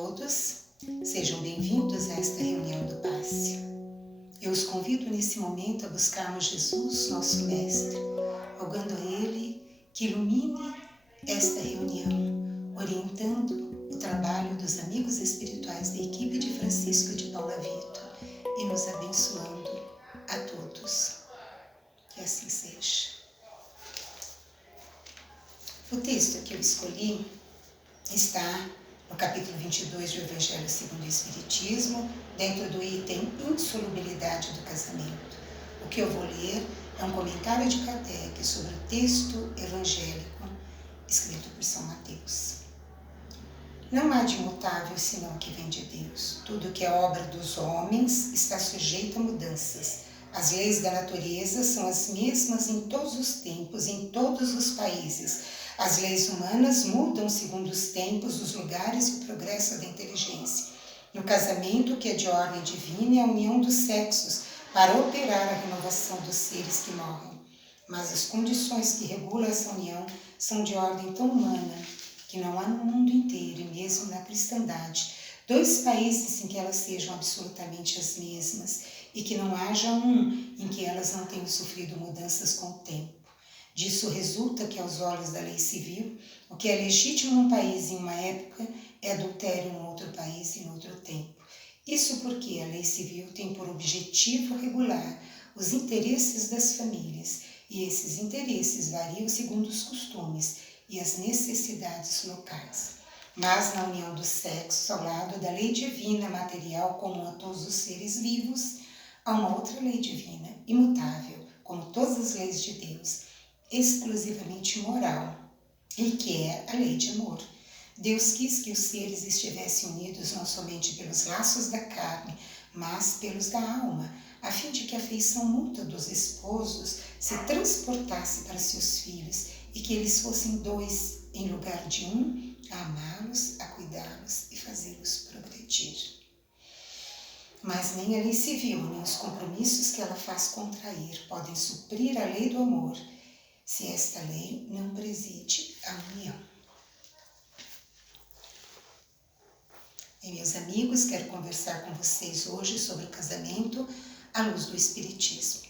todos, sejam bem-vindos a esta reunião do passe. Eu os convido nesse momento a buscarmos Jesus, nosso Mestre, rogando a Ele que ilumine esta reunião, orientando o trabalho dos amigos espirituais da equipe de Francisco de Paula Vitor e nos abençoando a todos. Que assim seja. O texto que eu escolhi está no capítulo 22 do Evangelho segundo o Espiritismo, dentro do item Insolubilidade do Casamento. O que eu vou ler é um comentário de Kardec sobre o texto evangélico escrito por São Mateus. Não há de imutável senão o que vem de Deus. Tudo que é obra dos homens está sujeito a mudanças. As leis da natureza são as mesmas em todos os tempos, em todos os países. As leis humanas mudam segundo os tempos, os lugares e o progresso da inteligência. No casamento, que é de ordem divina, é a união dos sexos para operar a renovação dos seres que morrem. Mas as condições que regulam essa união são de ordem tão humana que não há no mundo inteiro, e mesmo na cristandade, dois países em que elas sejam absolutamente as mesmas e que não haja um em que elas não tenham sofrido mudanças com o tempo. Disso resulta que, aos olhos da lei civil, o que é legítimo num país em uma época é adultério num outro país em outro tempo. Isso porque a lei civil tem por objetivo regular os interesses das famílias, e esses interesses variam segundo os costumes e as necessidades locais. Mas na união dos sexos, ao lado da lei divina material comum a todos os seres vivos, há uma outra lei divina, imutável, como todas as leis de Deus, exclusivamente moral, e que é a lei de amor. Deus quis que os seres estivessem unidos não somente pelos laços da carne, mas pelos da alma, a fim de que a afeição mútua dos esposos se transportasse para seus filhos e que eles fossem dois em lugar de um, a amá-los, a cuidá-los e fazê-los progredir. Mas nem a lei civil, nem os compromissos que ela faz contrair podem suprir a lei do amor, se esta lei não preside a união. Meus amigos, quero conversar com vocês hoje sobre o casamento à luz do Espiritismo.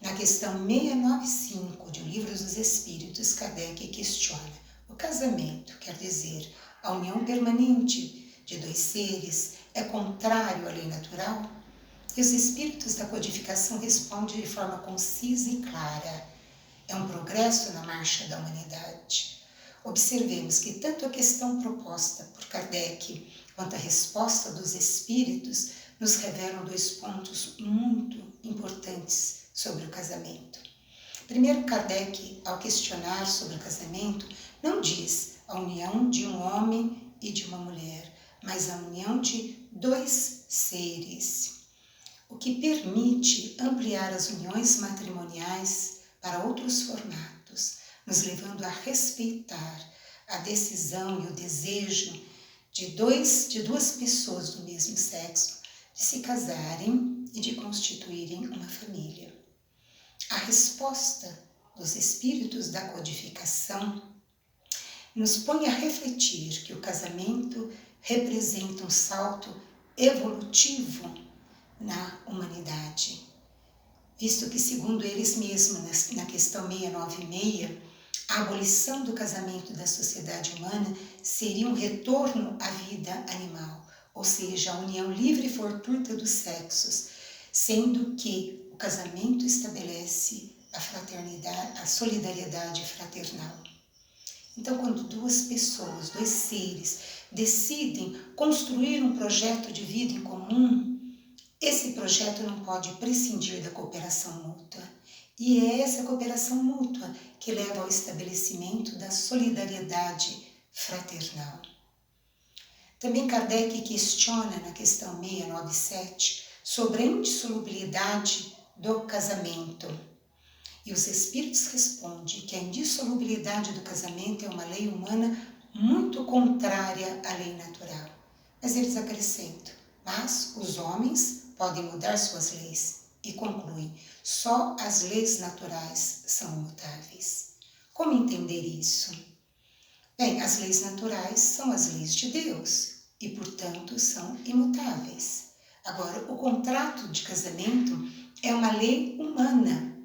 Na questão 695 de O Livro dos Espíritos, Kardec questiona: o casamento, quer dizer, a união permanente de dois seres, é contrário à lei natural? E os espíritos da codificação respondem de forma concisa e clara: é um progresso na marcha da humanidade. Observemos que tanto a questão proposta por Kardec quanto a resposta dos espíritos nos revelam dois pontos muito importantes sobre o casamento. Primeiro, Kardec, ao questionar sobre o casamento, não diz a união de um homem e de uma mulher, mas a união de dois seres, o que permite ampliar as uniões matrimoniais para outros formatos, nos levando a respeitar a decisão e o desejo de duas pessoas do mesmo sexo de se casarem e de constituírem uma família. A resposta dos espíritos da codificação nos põe a refletir que o casamento representa um salto evolutivo na humanidade, visto que, segundo eles mesmos, na questão 696, a abolição do casamento da sociedade humana seria um retorno à vida animal, ou seja, a união livre e fortuita dos sexos, sendo que o casamento estabelece a fraternidade, a solidariedade fraternal. Então, quando duas pessoas, dois seres, decidem construir um projeto de vida em comum, esse projeto não pode prescindir da cooperação mútua. E é essa cooperação mútua que leva ao estabelecimento da solidariedade fraternal. Também Kardec questiona na questão 697 sobre a indissolubilidade do casamento. E os espíritos respondem que a indissolubilidade do casamento é uma lei humana muito contrária à lei natural. Mas eles acrescentam: mas os homens podem mudar suas leis, e concluem: só as leis naturais são imutáveis. Como entender isso? Bem, as leis naturais são as leis de Deus, e, portanto, são imutáveis. Agora, o contrato de casamento é uma lei humana.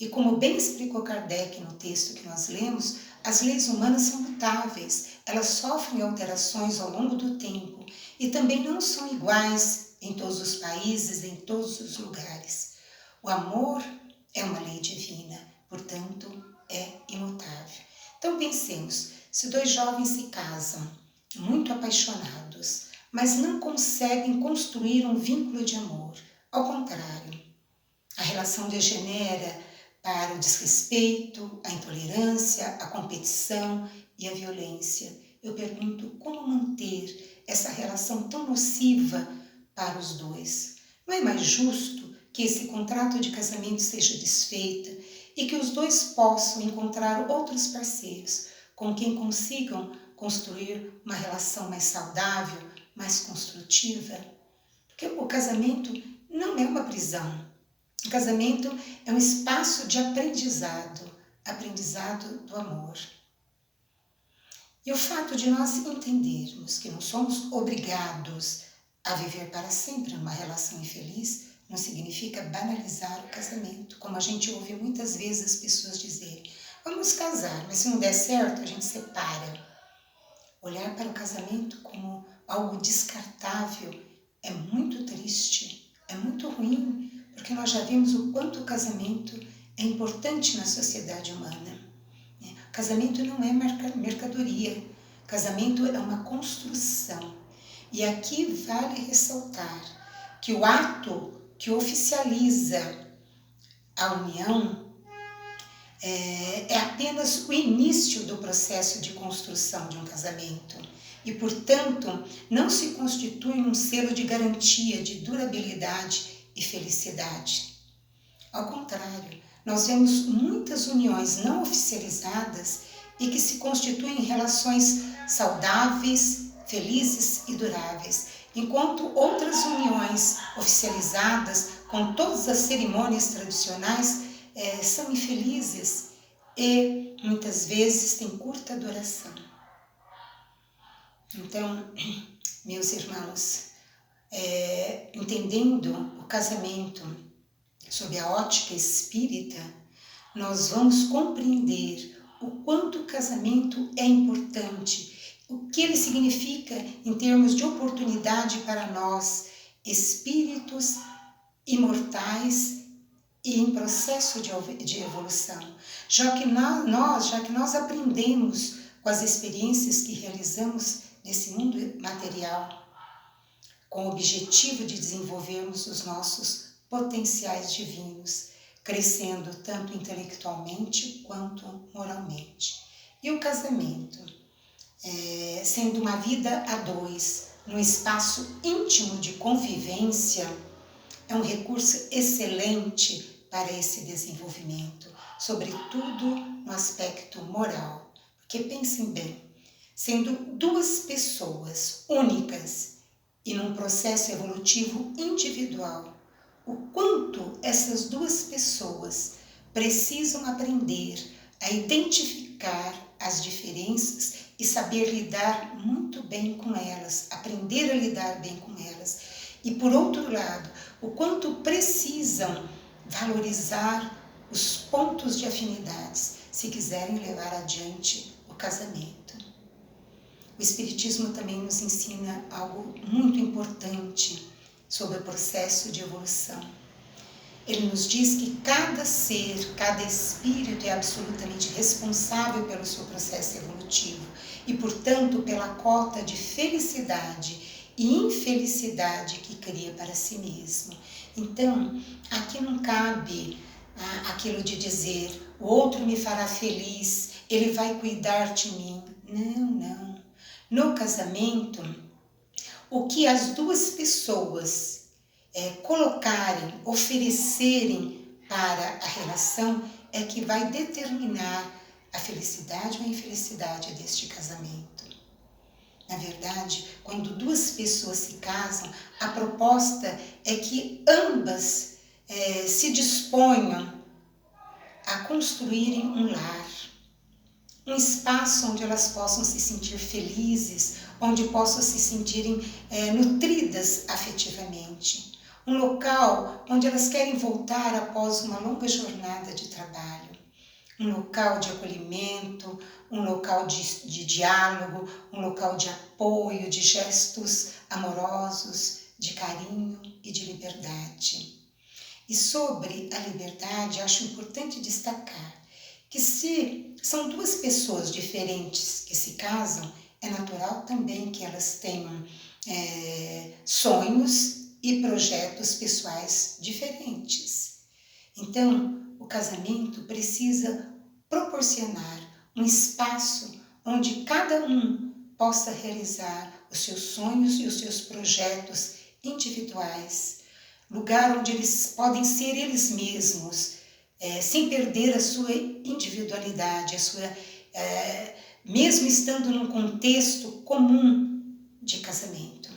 E como bem explicou Kardec no texto que nós lemos, as leis humanas são mutáveis, elas sofrem alterações ao longo do tempo e também não são iguais em todos os países, em todos os lugares. O amor é uma lei divina, portanto, é imutável. Então pensemos, se dois jovens se casam, muito apaixonados, mas não conseguem construir um vínculo de amor, ao contrário, a relação degenera para o desrespeito, a intolerância, a competição e a violência. Eu pergunto, como manter essa relação tão nociva para os dois? Não é mais justo que esse contrato de casamento seja desfeito e que os dois possam encontrar outros parceiros com quem consigam construir uma relação mais saudável, mais construtiva? Porque o casamento não é uma prisão. O casamento é um espaço de aprendizado do amor. E o fato de nós entendermos que não somos obrigados a viver para sempre numa relação infeliz não significa banalizar o casamento, como a gente ouve muitas vezes as pessoas dizerem: vamos casar, mas se não der certo, a gente separa. Olhar para o casamento como algo descartável é muito triste, é muito ruim, porque nós já vimos o quanto o casamento é importante na sociedade humana. O casamento não é mercadoria, o casamento é uma construção. E aqui vale ressaltar que o ato que oficializa a união é apenas o início do processo de construção de um casamento e, portanto, não se constitui um selo de garantia de durabilidade e felicidade. Ao contrário, nós vemos muitas uniões não oficializadas e que se constituem em relações saudáveis, felizes e duráveis, enquanto outras uniões oficializadas, com todas as cerimônias tradicionais, são infelizes e muitas vezes têm curta duração. Então, meus irmãos, entendendo o casamento sob a ótica espírita, nós vamos compreender o quanto o casamento é importante, o que ele significa em termos de oportunidade para nós, espíritos imortais e em processo de evolução, já que nós aprendemos com as experiências que realizamos nesse mundo material, com o objetivo de desenvolvermos os nossos potenciais divinos, crescendo tanto intelectualmente quanto moralmente. E o casamento, sendo uma vida a dois, num espaço íntimo de convivência, é um recurso excelente para esse desenvolvimento, sobretudo no aspecto moral. Porque pensem bem, sendo duas pessoas únicas e num processo evolutivo individual, o quanto essas duas pessoas precisam aprender a identificar as diferenças e saber lidar muito bem com elas, aprender a lidar bem com elas. E por outro lado, o quanto precisam valorizar os pontos de afinidades se quiserem levar adiante o casamento. O Espiritismo também nos ensina algo muito importante sobre o processo de evolução. Ele nos diz que cada ser, cada espírito é absolutamente responsável pelo seu processo evolutivo e, portanto, pela cota de felicidade e infelicidade que cria para si mesmo. Então, aqui não cabe aquilo de dizer: o outro me fará feliz, ele vai cuidar de mim. Não. No casamento, o que as duas pessoas colocarem, oferecerem para a relação é que vai determinar a felicidade ou a infelicidade deste casamento. Na verdade, quando duas pessoas se casam, a proposta é que ambas se disponham a construírem um lar, um espaço onde elas possam se sentir felizes, onde possam se sentirem nutridas afetivamente. Um local onde elas querem voltar após uma longa jornada de trabalho. Um local de acolhimento, um local de diálogo, um local de apoio, de gestos amorosos, de carinho e de liberdade. E sobre a liberdade, acho importante destacar que se são duas pessoas diferentes que se casam, é natural também que elas tenham sonhos e projetos pessoais diferentes. Então, o casamento precisa proporcionar um espaço onde cada um possa realizar os seus sonhos e os seus projetos individuais, lugar onde eles podem ser eles mesmos, sem perder a sua individualidade, mesmo estando num contexto comum de casamento.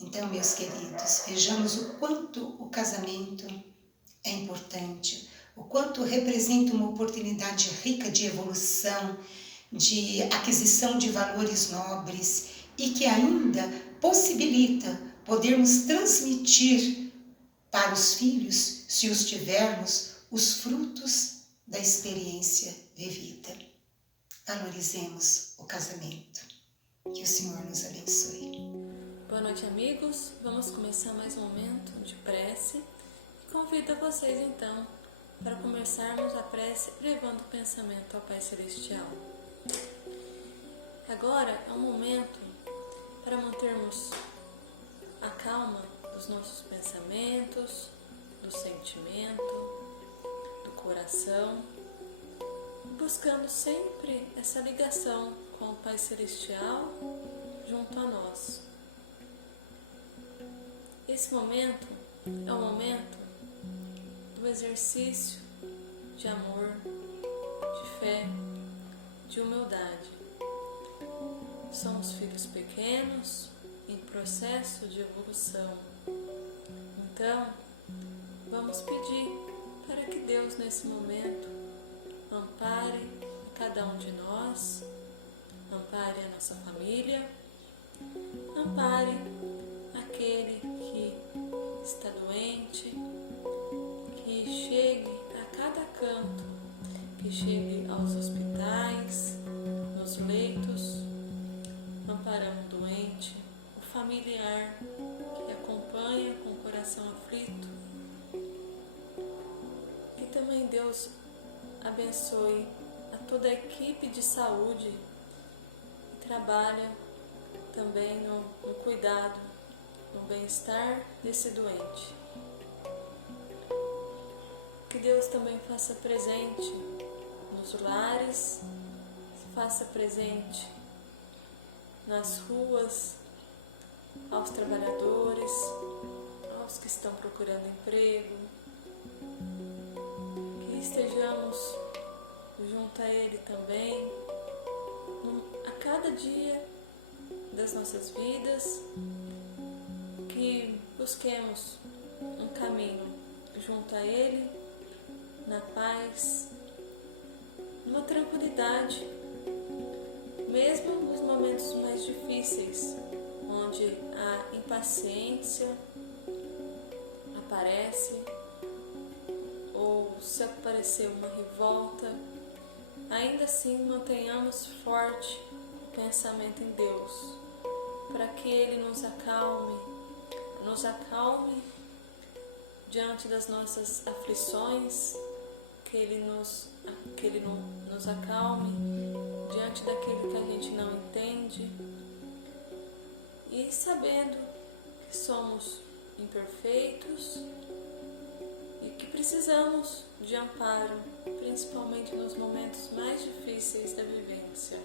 Então, meus queridos, vejamos o quanto o casamento é importante, o quanto representa uma oportunidade rica de evolução, de aquisição de valores nobres e que ainda possibilita podermos transmitir para os filhos, se os tivermos, os frutos da experiência vivida. Valorizemos o casamento. Que o Senhor nos abençoe. Boa noite, amigos. Vamos começar mais um momento de prece. Convido vocês, então, para começarmos a prece levando o pensamento ao Pai Celestial. Agora é um momento para mantermos a calma dos nossos pensamentos, do sentimento, do coração, buscando sempre essa ligação com o Pai Celestial junto a nós. Esse momento é um momento do exercício de amor, de fé, de humildade. Somos filhos pequenos em processo de evolução. Então, vamos pedir para que Deus, nesse momento, ampare cada um de nós, ampare a nossa família, ampare aquele que está doente, que chegue a cada canto, que chegue aos hospitais, nos leitos, amparando o doente, o familiar que acompanha com o coração aflito. Que também Deus abençoe a toda a equipe de saúde que trabalha também no cuidado, no bem-estar desse doente. Que Deus também faça presente nos lares, faça presente nas ruas, aos trabalhadores, aos que estão procurando emprego. Que estejamos junto a Ele também, a cada dia das nossas vidas, que busquemos um caminho junto a Ele, na paz, numa tranquilidade, mesmo nos momentos mais difíceis, onde a impaciência aparece, ou se aparecer uma revolta, ainda assim mantenhamos forte o pensamento em Deus, para que Ele nos acalme diante das nossas aflições, que Ele nos acalme diante daquilo que a gente não entende, e sabendo que somos imperfeitos e que precisamos de amparo, principalmente nos momentos mais difíceis da vivência.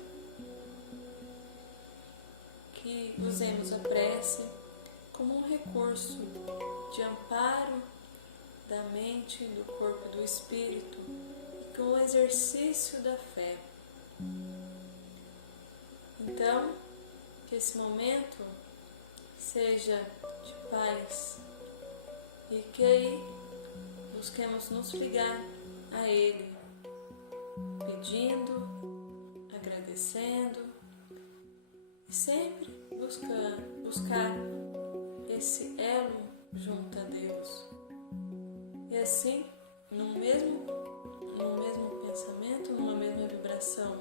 Que usemos a prece como um recurso de amparo da mente, do corpo e do espírito, e com o exercício da fé. Então, que esse momento seja de paz e que aí busquemos nos ligar a Ele, pedindo, agradecendo e sempre buscar esse elo junto a Deus. E assim, no mesmo pensamento, numa mesma vibração,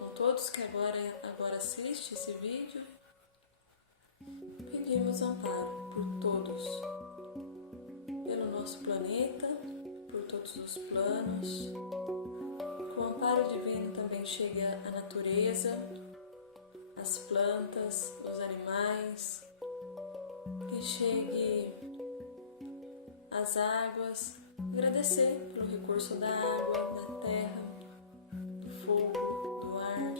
com todos que agora assistem esse vídeo, pedimos amparo por todos, pelo nosso planeta, por todos os planos. Com o amparo divino também chega a natureza, as plantas, os animais, que chegue as águas, agradecer pelo recurso da água, da terra, do fogo, do ar,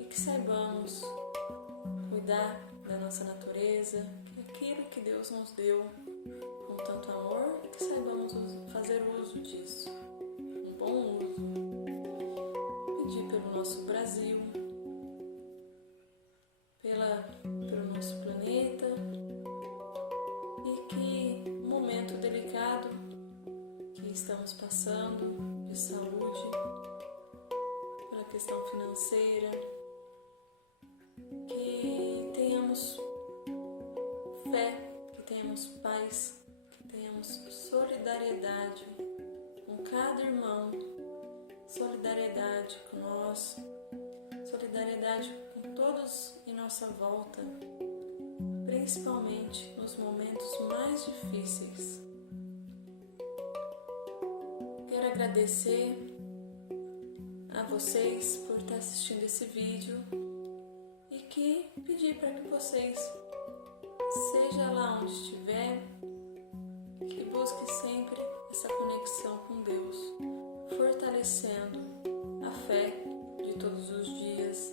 e que saibamos cuidar da nossa natureza, aquilo que Deus nos deu com tanto amor, e que saibamos fazer uso disso, um bom uso. Pedir pelo nosso Brasil, pelo nosso planeta, e que no momento delicado que estamos passando de saúde, pela questão financeira, que tenhamos fé, que tenhamos paz, que tenhamos solidariedade com cada irmão, solidariedade com nós, solidariedade com todos em nossa volta, principalmente nos momentos mais difíceis. Quero agradecer a vocês por estar assistindo esse vídeo e que pedir para que vocês, seja lá onde estiver, que busquem sempre essa conexão com Deus, fortalecendo a fé de todos os dias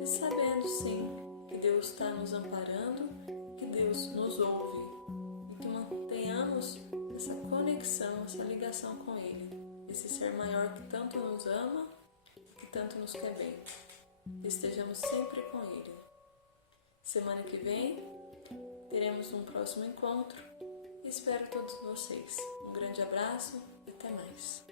e sabendo sim que Deus está nos amparando, que Deus nos ouve e que mantenhamos essa conexão, essa ligação com Ele, esse ser maior que tanto nos ama, que tanto nos quer bem. Estejamos sempre com Ele. Semana que vem teremos um próximo encontro e espero todos vocês. Um grande abraço e até mais.